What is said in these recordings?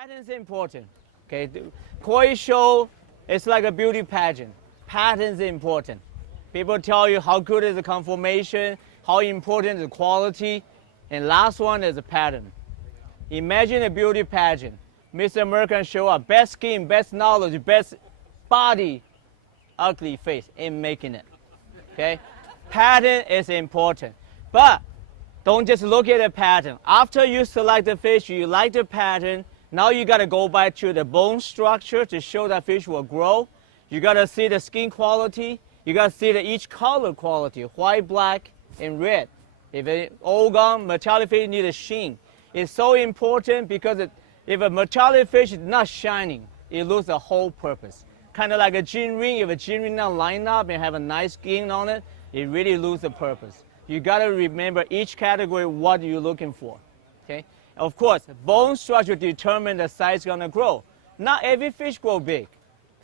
Pattern's important. Okay, the koi show is like a beauty pageant. Pattern's important. People tell you how good is the conformation, how important is the quality, and last one is the pattern. Imagine a beauty pageant. Mr. American show up, best skin, best knowledge, best body, ugly face in making it. Okay, pattern is important, but don't just look at the pattern. After you select the fish, you like the pattern. Now you got to go back to the bone structure to show that fish will grow. You got to see the skin quality. You got to see each color quality, white, black, and red. If it's all gone, metallic fish need a sheen. It's so important because if a metallic fish is not shining, it loses the whole purpose. Kind of like a gin ring. If a gin ring not line up and have a nice skin on it, it really loses the purpose. You got to remember each category what you're looking for. Okay? Of course, bone structure determines the size going to grow. Not every fish grow big.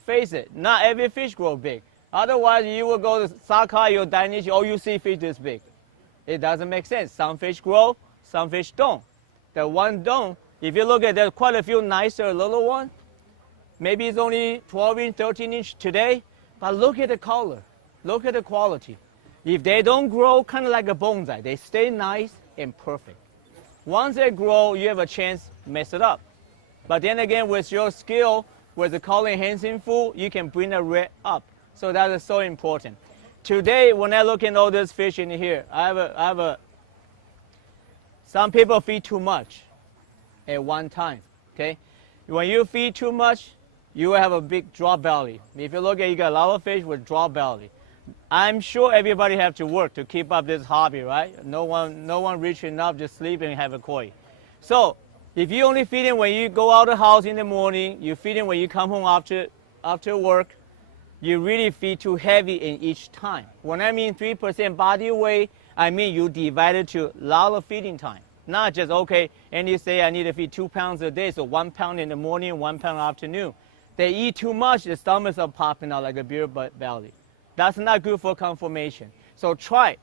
Face it, not every fish grow big. Otherwise, you will go to Sakai or Dainichi, oh, you see fish this big. It doesn't make sense. Some fish grow, some fish don't. The one don't. If you look at, there's quite a few nicer little ones. Maybe it's only 12 inch, 13 inch today, but look at the color. Look at the quality. If they don't grow, kind of like a bonsai, they stay nice and perfect. Once they grow, you have a chance to mess it up. But then again, with your skill, with the color enhancing food, you can bring the red up. So that is so important. Today, when I look at all these fish in here, some people feed too much at one time, okay? When you feed too much, you will have a big drop belly. If you look at, you got a lot of fish with drop belly. I'm sure everybody have to work to keep up this hobby, right? No one rich enough to sleep and have a koi. So if you only feed it when you go out of the house in the morning, you feed it when you come home after work, you really feed too heavy in each time. When I mean 3% body weight, I mean you divide it to a lot of feeding time. Not just, okay, and you say I need to feed 2 pounds a day, so 1 pound in the morning, 1 pound afternoon. They eat too much, the stomachs are popping out like a beer belly. That's not good for conformation. So try.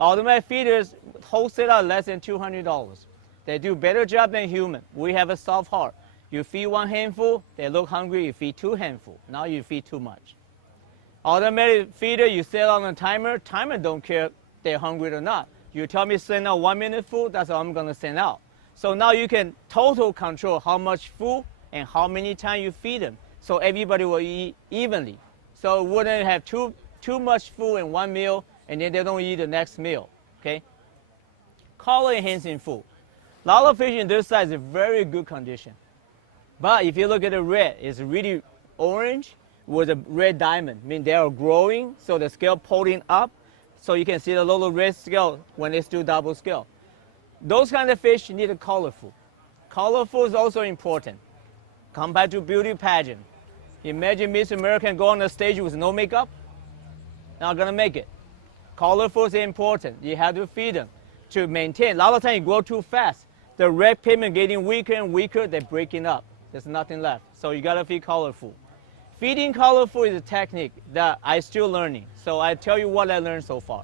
Automatic feeders wholesale are less than $200. They do better job than human. We have a soft heart. You feed one handful, they look hungry, you feed 2 handfuls. Now you feed too much. Automatic feeder, you set on a timer. Timer don't care if they're hungry or not. You tell me send out 1 minute food, that's all I'm gonna send out. So now you can total control how much food and how many times you feed them. So everybody will eat evenly. So it wouldn't have too much food in one meal and then they don't eat the next meal, okay? Color enhancing food. A lot of fish in this size is very good condition. But if you look at the red, it's really orange with a red diamond. I mean, they are growing, so the scale pulling up. So you can see the little red scale when they still double scale. Those kind of fish need a colorful. Colorful is also important. Come back to beauty pageant. Imagine Miss American go on the stage with no makeup. Not gonna make it. Colorful is important. You have to feed them to maintain. A lot of times you grow too fast. The red pigment getting weaker and weaker, they're breaking up. There's nothing left. So you gotta feed colorful. Feeding colorful is a technique that I'm still learning. So I tell you what I learned so far.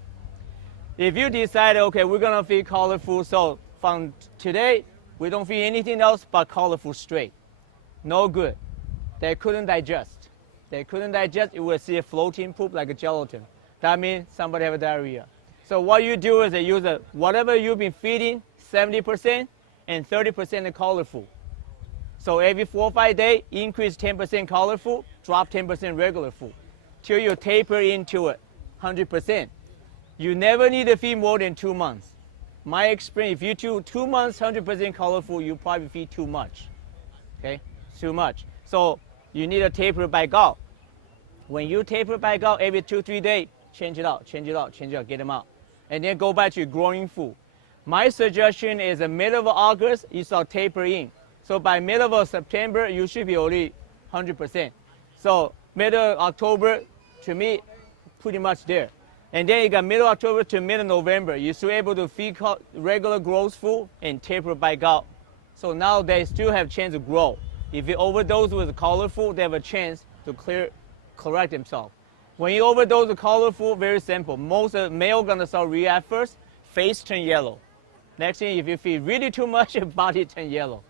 If you decide, okay, we're gonna feed colorful, so from today, we don't feed anything else but colorful straight. No good. They couldn't digest. They couldn't digest, you will see a floating poop like a gelatin. That means somebody have diarrhea. So what you do is you use whatever you've been feeding, 70% and 30% of colorful. So every 4 or 5 days, increase 10% colorful, drop 10% regular food, till you taper into it, 100%. You never need to feed more than 2 months. My experience, if you do 2 months, 100% colorful, you probably feed too much, okay? Too much. So you need to taper back out. When you taper back out every 2 or 3 days, change it out, get them out. And then go back to your growing food. My suggestion is the middle of August, you start taper in. So by middle of September, you should be already 100%. So middle of October, to me, pretty much there. And then you got middle of October to middle of November, you're still able to feed regular growth food and taper back out. So now they still have a chance to grow. If you overdose with colorful, they have a chance to correct themselves. When you overdose with colorful, very simple. Most male gonna start react first, face turn yellow. Next thing, if you feed really too much, your body turn yellow.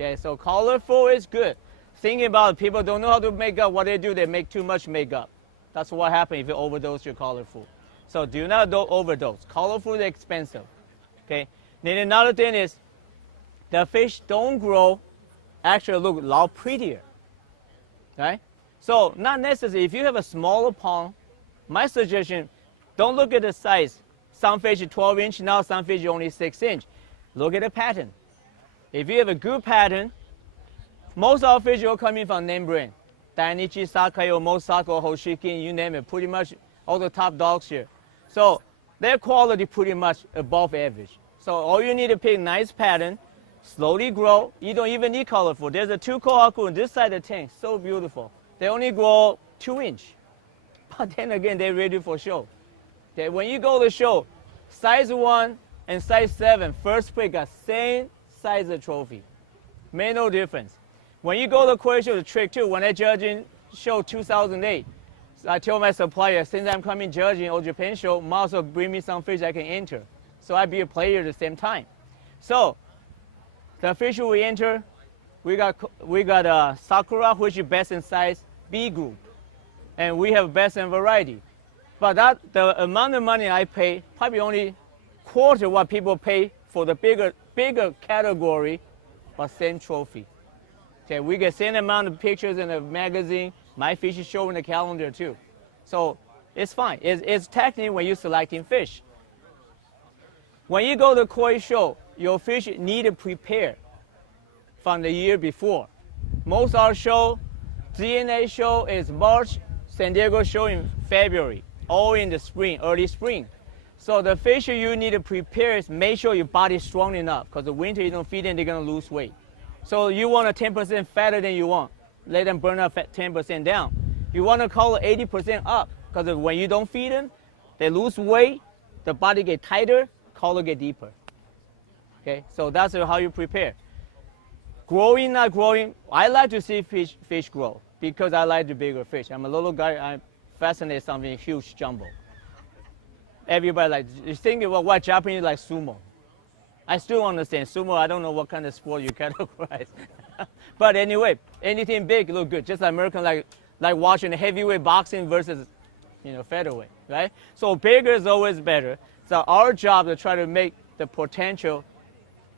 Okay, so colorful is good. Thinking about it, people don't know how to make up. What they do, they make too much makeup. That's what happens if you overdose your colorful. So do not overdose. Colorful is expensive. Okay. Then another thing is, the fish don't grow, actually look a lot prettier. Right? So not necessary. If you have a smaller pond, my suggestion, don't look at the size. Some fish are 12 inch now, some fish are only 6 inch. Look at the pattern. If you have a good pattern, most of our fish are coming from name brand. Dainichi, Sakayo, Mosako, Hoshikin, you name it, pretty much all the top dogs here. So their quality pretty much above average. So all you need to pick nice pattern, slowly grow. You don't even need colorful. There's a 2 kohaku on this side of the tank, so beautiful. They only grow 2 inch. But then again, they're ready for show. Okay, when you go to show, size 1 and size 7, first pick got same size of trophy. Made no difference. When you go to koi show, the trick too, when I judge in show 2008, I told my supplier, since I'm coming judging All Japan show, might as well bring me some fish I can enter. So I be a player at the same time. So the fish we enter, we got Sakura, which is best in size B group. And we have best in variety. But the amount of money I pay, probably only quarter what people pay for the bigger category, but same trophy. Okay, we get same amount of pictures in the magazine. My fish is showing the calendar too. So it's fine. It's technically when you're selecting fish. When you go to koi show, your fish need to prepare from the year before. Most of our show, DNA show is March, San Diego show in February, all in the spring, early spring. So the fish you need to prepare is make sure your body's strong enough, because the winter you don't feed them, they're gonna lose weight. So you want a 10% fatter than you want. Let them burn up 10% down. You want to call it 80% up, because when you don't feed them, they lose weight, the body get tighter, color get deeper. Okay, so that's how you prepare. Growing, not growing, I like to see fish grow because I like the bigger fish. I'm a little guy, I'm fascinated something huge jumbo. Everybody like, you think about what Japanese like sumo. I still understand sumo. I don't know what kind of sport you categorize. But anyway, anything big look good. Just like American like watching heavyweight boxing versus, featherweight, right? So bigger is always better. So our job to try to make the potential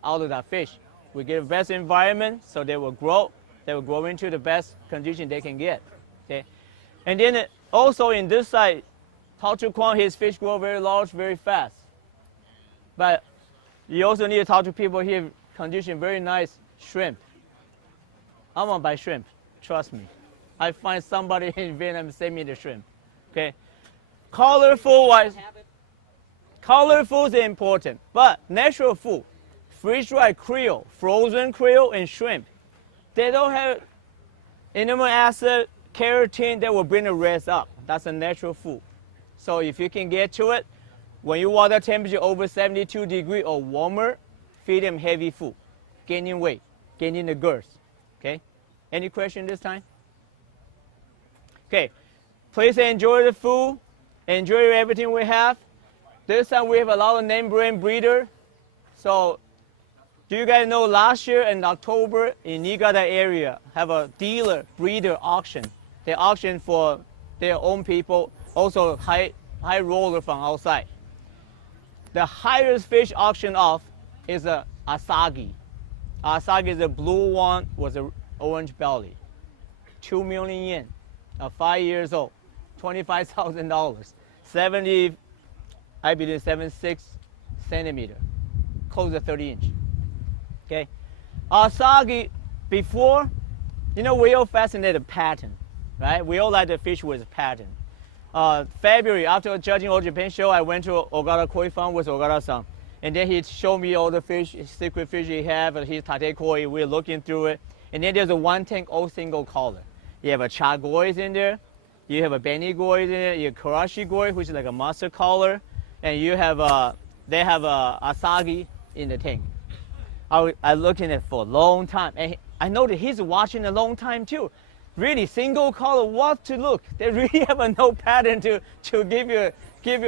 out of that fish. We give the best environment so they will grow. They will grow into the best condition they can get. Okay, and then also in this side, Tao Chu Kwang, his fish grow very large, very fast. But you also need to talk to people here, condition very nice shrimp. I want to buy shrimp, trust me. I find somebody in Vietnam send me the shrimp. Okay, colorful wise, colorful is important, but natural food, freeze-dried krill, frozen krill, and shrimp, they don't have amino acid, keratin that will bring the rest up. That's a natural food. So if you can get to it, when you water temperature over 72 degrees or warmer, feed them heavy food, gaining weight, gaining the girth. Okay? Any question this time? Okay. Please enjoy the food, enjoy everything we have. This time we have a lot of name brand breeder. So do you guys know last year in October in Niigata area have a dealer breeder auction. They auction for their own people, also high roller from outside. The highest fish auction off is a asagi. Asagi is a blue one with an orange belly. 2 million yen, 5 years old, $25,000, 70, I believe 76 centimeter, close to 30 inch. Okay, asagi before, we all fascinated pattern, right? We all like the fish with pattern. February, after judging All Japan show, I went to Ogata Koi Farm with Ogata-san. And then he showed me all the fish, secret fish he have, and his tate koi. We're looking through it. And then there's a one tank all single color. You have a cha gois in there. You have a beni gois in there. You have karashi goi, which is like a mustard color. And you have they have a asagi in the tank. I looked in it for a long time. And I know that he's watching a long time too. Really, single color, what to look. They really have no pattern to give you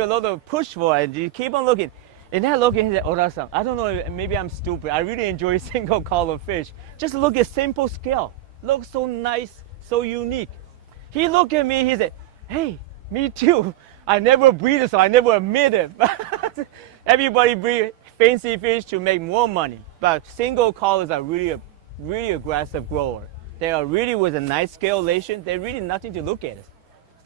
a lot of push for it. You keep on looking. And I look and say, Ora-san, I don't know, maybe I'm stupid. I really enjoy single color fish. Just look at simple scale. Looks so nice, so unique. He looked at me, he said, hey, me too. I never breed, so I never admit it. Everybody breed fancy fish to make more money. But single colors are really aggressive grower. They are really with a nice scalation. They're really nothing to look at.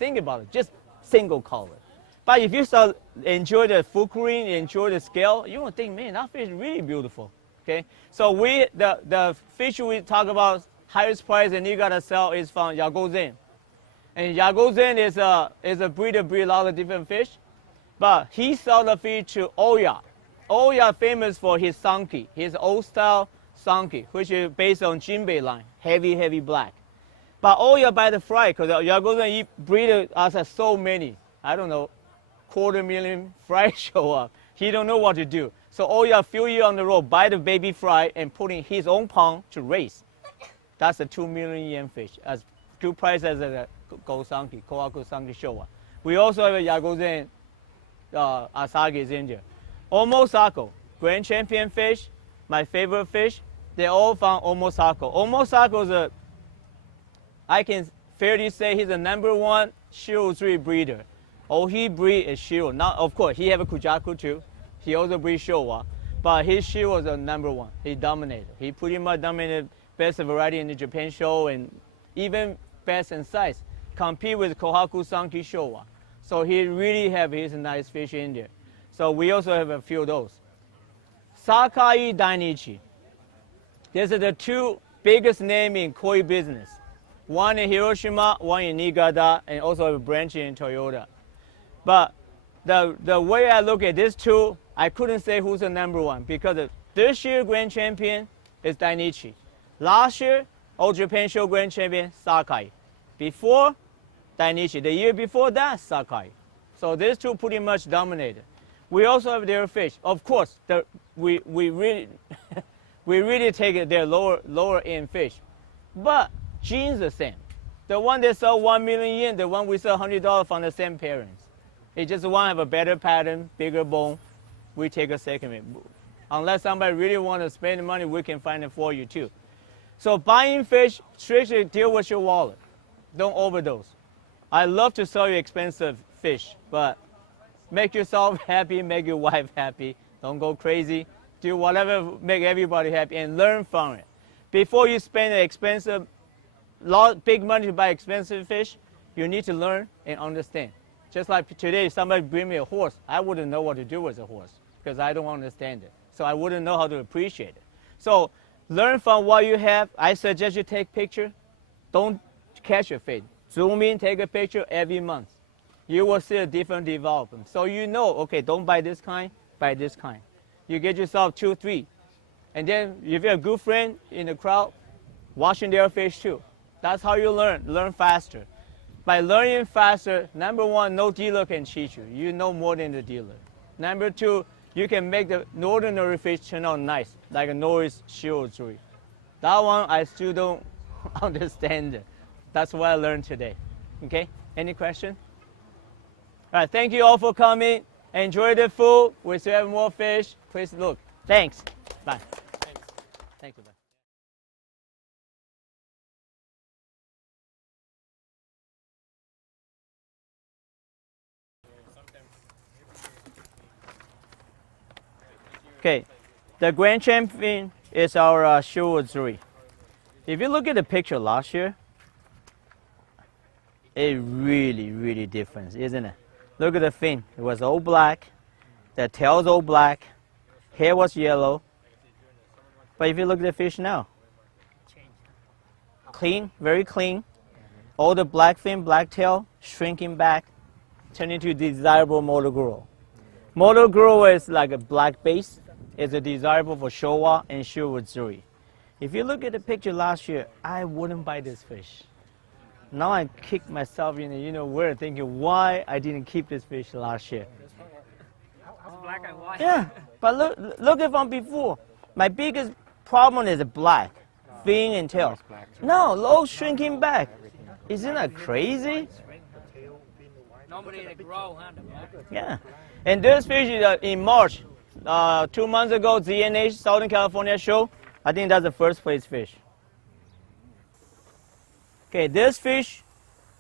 Think about it, just single color. But if you start enjoy the fukurin, enjoy the scale, you will think, man, that fish is really beautiful. Okay, so the fish we talk about highest price and you gotta sell is from Yagozen. And Yagozen is a breeder, breed a lot of different fish. But he sold the fish to Oya. Oya famous for his sanki, his old style sanki, which is based on Jinbei line, heavy black. But Oya by the fry, because Yagozen breeder us so many, I don't know, 250,000 fry show up. He don't know what to do. So Oya few years on the road, buy the baby fry and put in his own pond to raise. That's a 2 million yen fish, as good price as a Gosanki, Kohaku Sanki Showa. We also have a Yagozen Asagi in there. Omosako, grand champion fish, my favorite fish. They're all from Omosako. Omosako is I can fairly say he's the #1 Shiro-3 breeder. All he breed is Shiro. Now, of course, he have a Kujaku too. He also breeds Showa. But his Shiro is the #1. He dominated. He pretty much dominated best variety in the Japan show and even best in size. Compete with Kohaku Sanki Showa. So he really have his nice fish in there. So we also have a few of those. Sakai Dainichi. These are the two biggest names in koi business. One in Hiroshima, one in Niigata, and also a branch in Toyota. But the way I look at these two, I couldn't say who's the #1 because this year grand champion is Dainichi. Last year, All Japan Show grand champion, Sakai. Before, Dainichi. The year before that, Sakai. So these two pretty much dominated. We also have their fish. Of course, we really we really take their lower end fish. But genes the same. The one that sell 1 million yen, the one we sell $100 from the same parents. It just want to have a better pattern, bigger bone. We take a second. Unless somebody really want to spend the money, we can find it for you too. So buying fish, strictly deal with your wallet. Don't overdose. I love to sell you expensive fish, but make yourself happy, make your wife happy. Don't go crazy. Do whatever make everybody happy and learn from it. Before you spend an expensive, big money to buy expensive fish, you need to learn and understand. Just like today, somebody bring me a horse, I wouldn't know what to do with a horse because I don't understand it. So I wouldn't know how to appreciate it. So learn from what you have. I suggest you take picture. Don't catch your fish. Zoom in, take a picture every month. You will see a different development. So you know, okay, don't buy this kind, buy this kind. You get yourself 2, 3. And then if you're a good friend in the crowd, watching their fish too. That's how you learn faster. By learning faster, #1, no dealer can cheat you. You know more than the dealer. #2, you can make the ordinary fish turn out nice, like a Norris Shiro-3. That one, I still don't understand it. That's what I learned today. Okay, any question? All right, thank you all for coming. Enjoy the food. We still have more fish. Please look. Thanks. Bye. Thanks. Thank you. Bye. Okay, the grand champion is our Shiro-3. If you look at the picture last year, it really different, isn't it? Look at the fin. It was all black. The tail was all black. Hair was yellow. But if you look at the fish now, clean, very clean. All the black fin, black tail, shrinking back, turning into desirable motor grower. Motor grower is like a black base. It's a desirable for Showa and Shiro-3. If you look at the picture last year, I wouldn't buy this fish. Now I kick myself in the where thinking why I didn't keep this fish last year. It's black and white. Yeah, but look at from before. My biggest problem is the black, fin and tail. No, low shrinking back. Isn't that crazy? Normally they grow, huh? Yeah, and this fish is in March. 2 months ago, ZNH Southern California show. I think that's the first place fish. Okay, this fish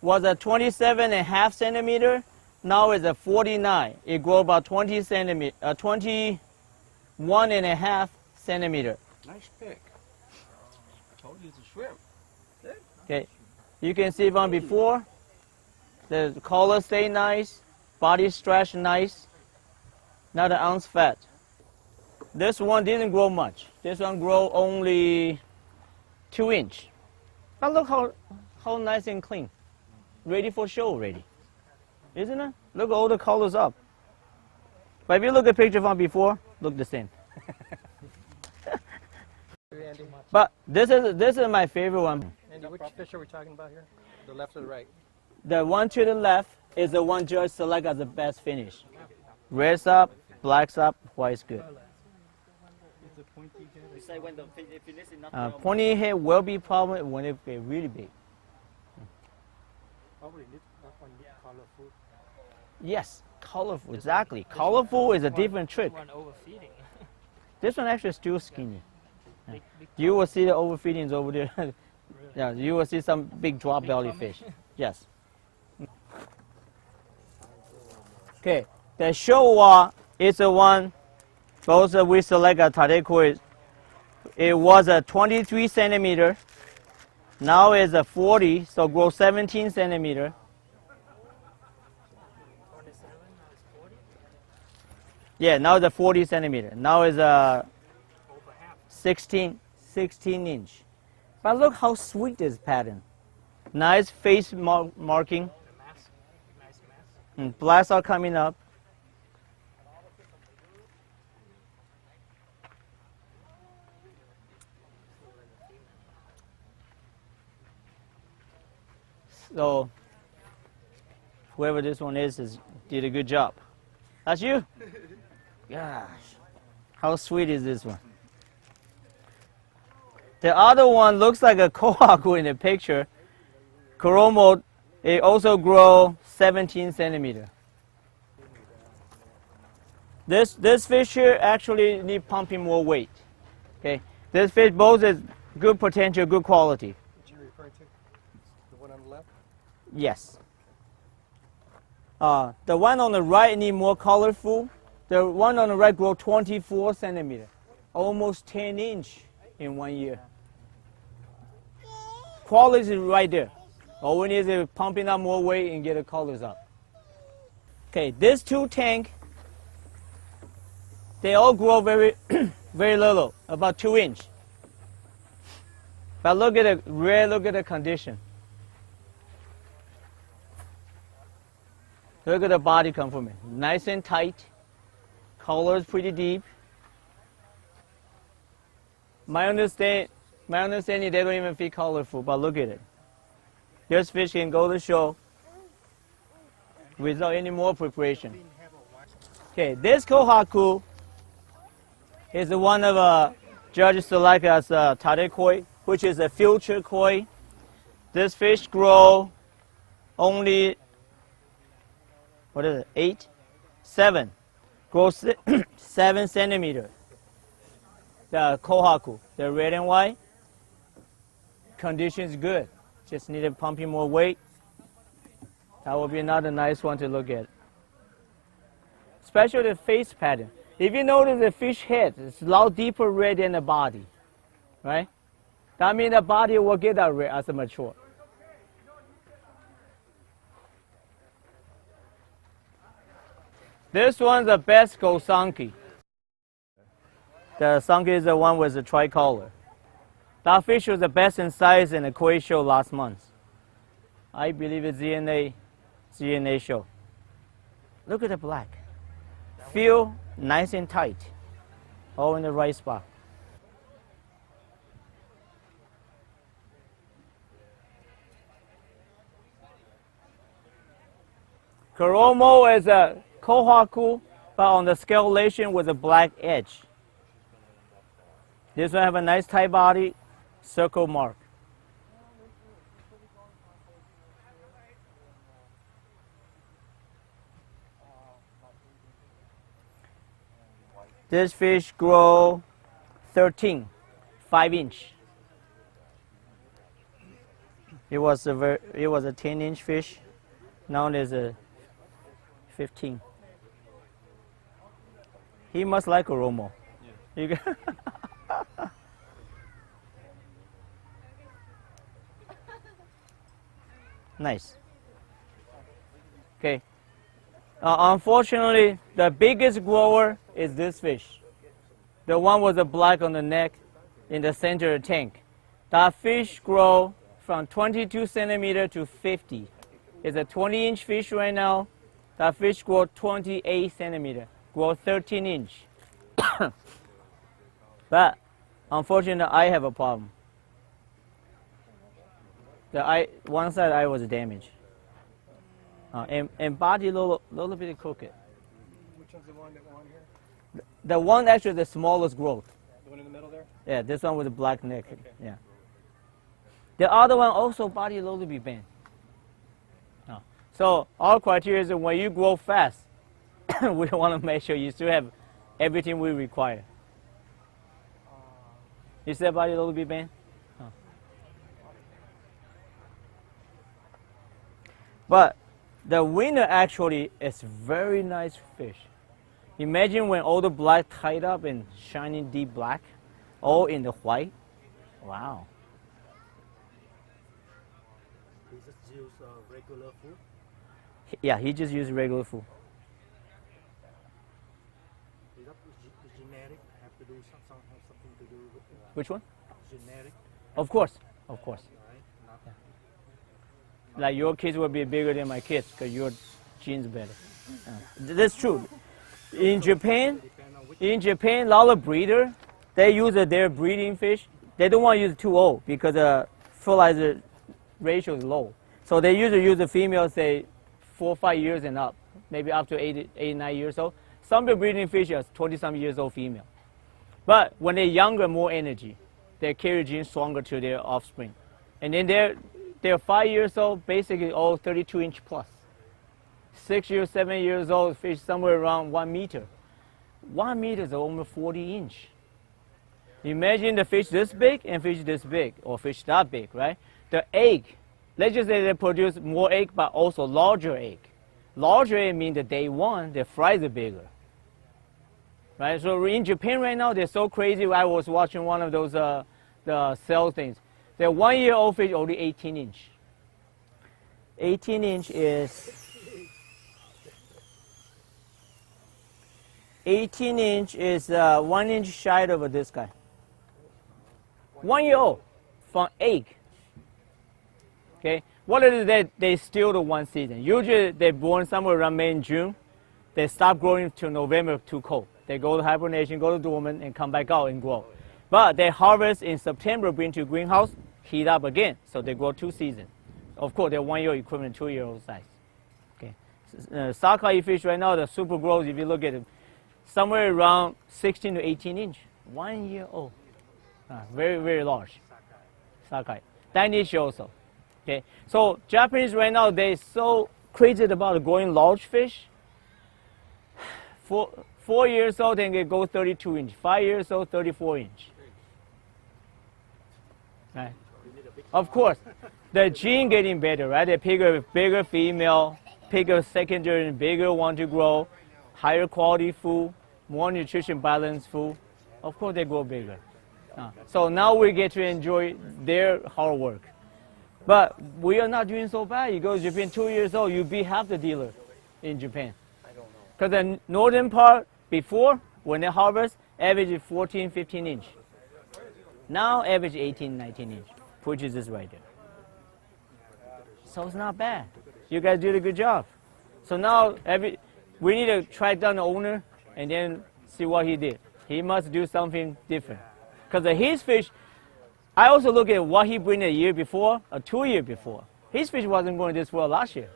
was a 27.5 centimeter. Now it's a 49. It grew about 20 centimeter, 21.5 centimeter. Nice pick. I told you it's a shrimp. Okay, you can see from before, the color stay nice, body stretch nice, not an ounce fat. This one didn't grow much. This one grow only 2 inch. But look how nice and clean. Ready for show already. Isn't it? Look all the colors up. But if you look at picture from before, look the same. But this is my favorite one. Andy, which fish are we talking about here? The left or the right? The one to the left is the one judge select as the best finish. Red's up, black's up, white's good. Pointy head will be problem when it get really big. Yes, colorful, exactly. Colorful is a different trick. This one actually is still skinny. Yeah. You will see the overfeedings over there. Yeah, you will see some big drop belly fish. Yes. Okay, the Showa is the one. Both we select a Tadekoi. It was a 23 centimeter. Now it's a 40, so grow 17 centimeter. Yeah, now it's a 40 centimeter. Now it's a 16 inch. But look how sweet this pattern. Nice face marking. And blasts are coming up. So whoever this one is did a good job. That's you? Gosh, how sweet is this one? The other one looks like a kohaku in the picture. Koromo, it also grow 17 centimeter. This fish here actually need pumping more weight. Okay, this fish both is good potential, good quality. What you referring to? The one on the left? Yes. The one on the right need more colorful. The one on the right grow 24 centimeter, almost 10 inch in 1 year. Quality is right there. All we need is pumping up more weight and get the colors up. Okay, these 2 tank, they all grow very, very little, about 2 inch. But look at the condition. Look at the body conformation, nice and tight. Color is pretty deep. My understanding, they don't even feel colorful, but look at it. This fish can go to show without any more preparation. Okay, this kohaku is the one of judges select as tade koi, which is a future koi. This fish grow only, what is it, 7. Grows 7 centimeter. The kohaku, the red and white, condition is good. Just needed pumping more weight. That will be another nice one to look at. Especially the face pattern. If you notice the fish head, it's a lot deeper red than the body, right? That means the body will get that red as it mature. This one's the best Gosanki. The Sanki is the one with the tricolor. That fish was the best in size in the koi show last month. I believe it's ZNA show. Look at the black. Feel nice and tight. All in the right spot. Koromo is a kohaku, but on the scalation with a black edge. This one have a nice tight body, circle mark. This fish grow 13, 5-inch. It was a 10-inch fish. Now there's a 15. He must like Oromo. Yeah. Nice. Okay. Unfortunately, the biggest grower is this fish. The one with the black on the neck in the center of the tank. That fish grow from 22 centimeter to 50. It's a 20-inch fish right now. That fish grow 28 centimeter, grow 13 inch. But unfortunately, I have a problem. One side eye was damaged. And body little bit crooked. Which one's the one that we're on here? The one actually the smallest growth. The one in the middle there? Yeah, this one with the black neck. Okay. Yeah. The other one also body a little bit bent. So our criteria is that when you grow fast, we want to make sure you still have everything we require. Is that body a little bit bent? But the winner actually is very nice fish. Imagine when all the black tied up and shining deep black, all in the white. Wow. He just use regular food. Yeah, he just used regular food. Is that generic? Have to do have something to do with Which one? generic, Of course, of course. right? Not Like your kids will be bigger than my kids because your genes better. That's true. In Japan, depend on which. a lot of breeder, they use their breeding fish. They don't want to use too old because the fertilizer ratio is low. So they usually use the female, say, 4 or 5 years and up, maybe up to 8, 9 years old. Some of the breeding fish are 20-some years old female. But when they're younger, more energy. They carry genes stronger to their offspring. And then they're 5 years old, basically all 32-inch plus. 6 years, 7 years old fish somewhere around 1 meter. 1 meter is almost 40 inch. Imagine the fish this big and fish this big, or fish that big, right? The egg, let's just say they produce more egg, but also larger egg. Larger egg means that day one, their fries are bigger. Right? So in Japan right now, they're so crazy. I was watching one of those the cell things. Their 1-year-old fish only 18 inch. 18 inch is 1 inch shy of this guy. 1-year-old from egg. Okay, what is it that they steal the one season? Usually they're born somewhere around May and June. They stop growing till November, too cold. They go to hibernation, go to dormant, and come back out and grow. But they harvest in September, bring to greenhouse, heat up again. So they grow 2 seasons. Of course, they're 1-year equivalent, 2-year-old size. Okay, sockeye fish right now, the super grows, if you look at it, somewhere around 16 to 18 inch, 1-year-old. Very, very large. Sockeye. Danish also. Okay, so Japanese right now, they're so crazy about growing large fish. 4 years old, they can go 32 inch. 5 years old, 34 inch. Right. Of course, the gene getting better, right? They pick a bigger female, pick a secondary and bigger one to grow, higher quality food, more nutrition balanced food. Of course, they grow bigger. So now we get to enjoy their hard work. But we are not doing so bad. You go to Japan 2 years old, you be half the dealer in Japan. Because the northern part, before, when they harvest, average is 14, 15 inch. Now average 18, 19 inch, which is this right there. So it's not bad. You guys did a good job. So now we need to track down the owner and then see what he did. He must do something different. Because his fish, I also look at what he bring a year before or 2 years before. His fish wasn't going this well last year.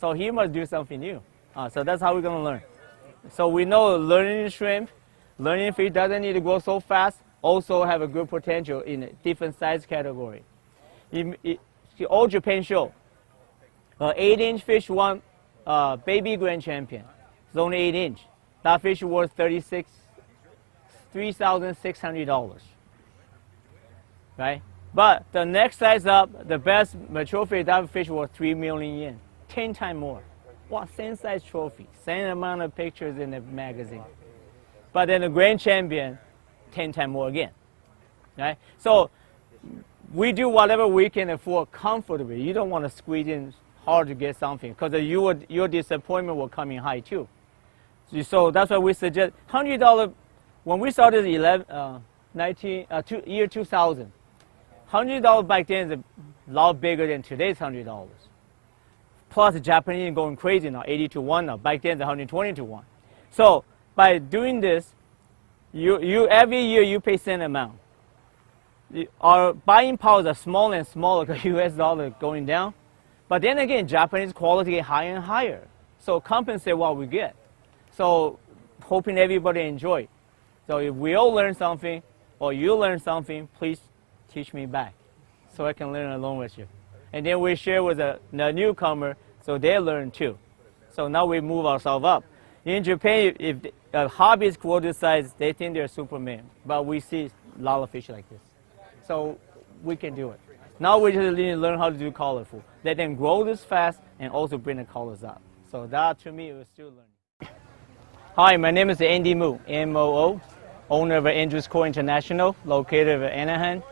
So he must do something new. So that's how we're going to learn. So we know learning shrimp, learning fish doesn't need to grow so fast, also have a good potential in a different size category. All Japan show, 8-inch fish won baby grand champion. It's only 8 inch. That fish worth $3,600, right? But the next size up, the best mature fish dive fish was 3 million yen, 10 times more. What, same size trophy, same amount of pictures in the magazine. But then the grand champion, 10 times more again, right? So we do whatever we can afford comfortably. You don't want to squeeze in hard to get something, because your disappointment will come in high too. So that's why we suggest $100. When we started year 2000, $100 back then is a lot bigger than today's $100. Plus the Japanese going crazy now, 80 to 1 now. Back then it's 120 to 1. So by doing this, you every year you pay same amount. Our buying powers are smaller and smaller because US dollar going down. But then again, Japanese quality get higher and higher. So compensate what we get. So hoping everybody enjoy it. So if we all learn something or you learn something, please teach me back so I can learn along with you. And then we share with the newcomer so they learn too. So now we move ourselves up. In Japan, if a hobbyist grow this size, they think they're Superman. But we see a lot of fish like this. So we can do it. Now we just need to learn how to do colorful. Let them grow this fast and also bring the colors up. So that to me was still learning. Hi, my name is Andy Moo, M-O-O, owner of Andrews Core International, located in Anaheim,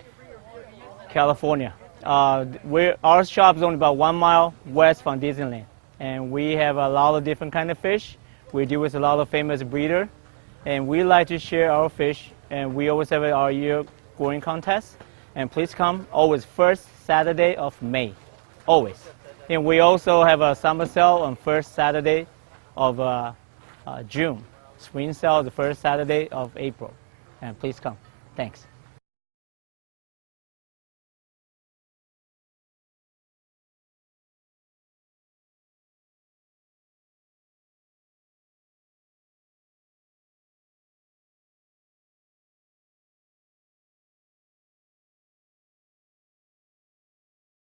California. Our shop is only about 1 mile west from Disneyland. And we have a lot of different kind of fish. We deal with a lot of famous breeders. And we like to share our fish. And we always have our year growing contest. And please come always first Saturday of May, always. And we also have a summer sale on first Saturday of June. Spring sale the first Saturday of April. And please come. Thanks.